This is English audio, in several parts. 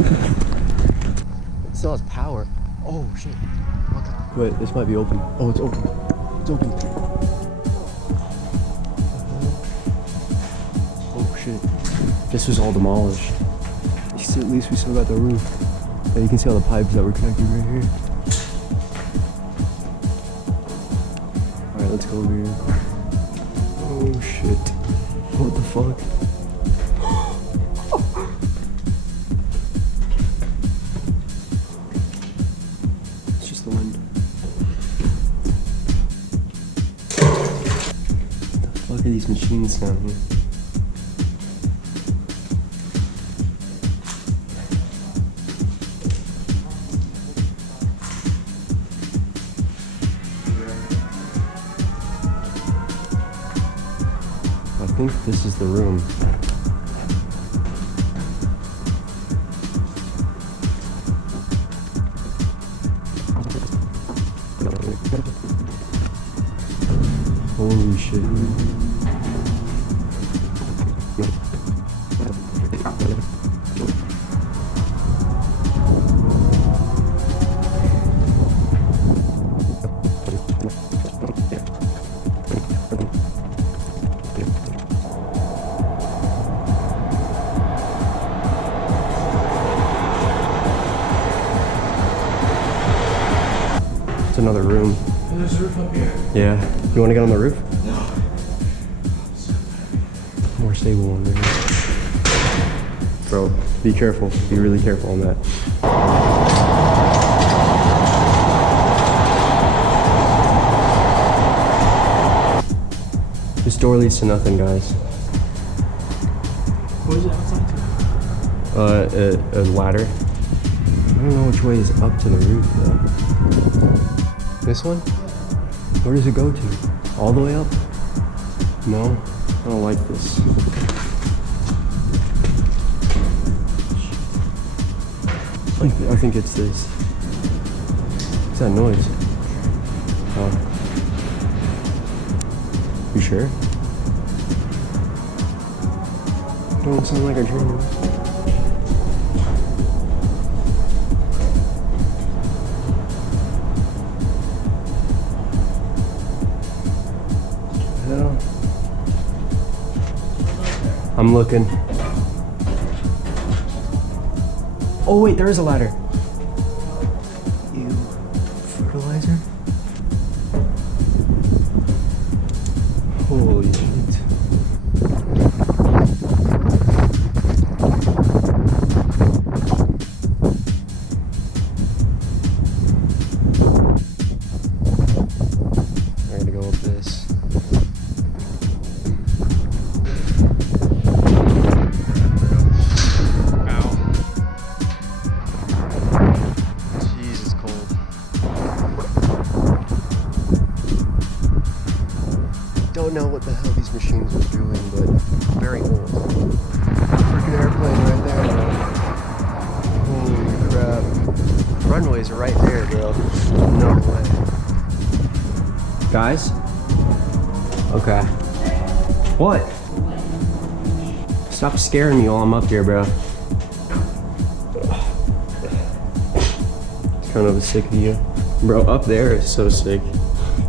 It still has power. Oh shit. Okay. Wait, this might be open. Oh, it's open. It's open. Oh shit. This was all demolished. At least we still got the roof. And you can see all the pipes that were connected right here. Alright, let's go over here. Oh shit. What the fuck? It's just the wind. What the fuck are these machines down here? I think this is the room. Holy shit. It's another room. There's a roof up here. Yeah. You want to get on the roof? No. More stable one right here. Bro, be careful. Be really careful on that. This door leads to nothing, guys. What is it outside to? A ladder. I don't know which way is up to the roof though. This one? Where does it go to? All the way up? No? I don't like this. I think it's this. What's that noise? Oh. You sure? Don't sound like a dream. Hell. I'm looking. Oh wait, there is a ladder. Ew. Fertilizer? Holy shit. I gotta go up this. Don't know what the hell these machines were doing, but very old. Freaking airplane right there, bro. Holy crap. Runways are right there, bro. No way. Guys? Okay. What? Stop scaring me while I'm up here, bro. It's kind of sick of you. Bro, up there is so sick.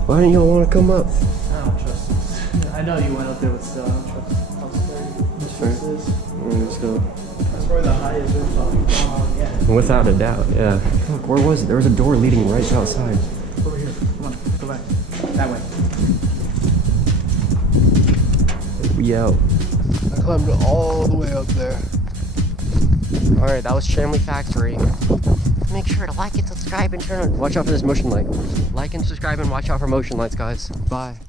Why don't y'all want to come up? I don't trust this. I know you went up there, but still, I don't trust how scary this place is. Let's go. That's probably the highest rooftop you've gone on yet. Without a doubt, yeah. Look, where was it? There was a door leading right outside. Over here. Come on, go back. That way. We out. I climbed all the way up there. Alright, that was Chamblee Factory. Make sure to like and subscribe and turn on. Watch out for this motion light. Like and subscribe and watch out for motion lights, guys. Bye.